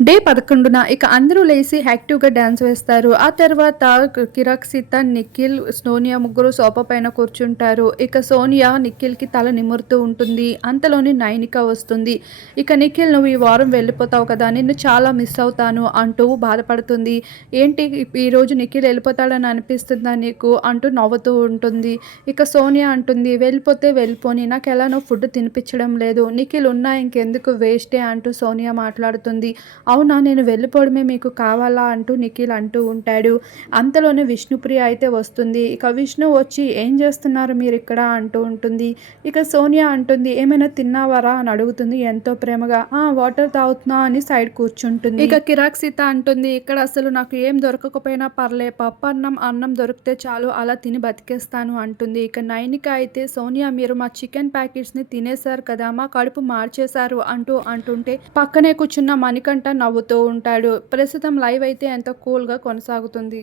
Day పదకొండున ఇక అందరూ లేచి యాక్టివ్గా డ్యాన్స్ వేస్తారు. ఆ తర్వాత కిరాక్ సీత నిఖిల్ సోనియా ముగ్గురు సోఫా పైన కూర్చుంటారు. ఇక సోనియా నిఖిల్కి తల నిమురుతూ ఉంటుంది. అంతలోని నైనిక వస్తుంది. ఇక నిఖిల్ నువ్వు ఈ వారం వెళ్ళిపోతావు కదా నిన్ను చాలా మిస్ అవుతాను అంటూ బాధపడుతుంది. ఏంటి ఈరోజు నిఖిల్ వెళ్ళిపోతాడని అనిపిస్తుందా నీకు? అంటూ నవ్వుతూ ఉంటుంది. ఇక సోనియా అంటుంది వెళ్ళిపోతే వెళ్ళిపోని నాకు ఎలానో ఫుడ్ తినిపించడం లేదు. నిఖిల్ ఉన్నా ఇంకెందుకు వేస్టే అంటూ సోనియా మాట్లాడుతుంది. అవునా నేను వెళ్ళిపోవడమే మీకు కావాలా అంటూ నిఖిల్ అంటూ ఉంటాడు. అంతలోనే విష్ణుప్రియ అయితే వస్తుంది. ఇక విష్ణు వచ్చి ఏం చేస్తున్నారు మీరు ఇక్కడ అంటూ ఉంటుంది. ఇక సోనియా అంటుంది ఏమైనా తిన్నావారా? అని అడుగుతుంది ఎంతో ప్రేమగా. ఆ వాటర్ తాగుతున్నా అని సైడ్ కూర్చుంటుంది. ఇక కిరాక్ సీత అంటుంది ఇక్కడ అసలు నాకు ఏం దొరకకపోయినా పర్లే పప్పు అన్నం అన్నం దొరికితే చాలు అలా తిని బతికేస్తాను అంటుంది. ఇక నైనిక అయితే సోనియా మీరు మా చికెన్ ప్యాకెట్స్ని తినేశారు కదా మా కడుపు మార్చేశారు అంటూ అంటుంటే పక్కనే కూర్చున్న మణికంఠ నవ్వుతూ ఉంటాడు. ప్రస్తుతం లైవ్ అయితే ఎంతో కూల్గా కొనసాగుతుంది.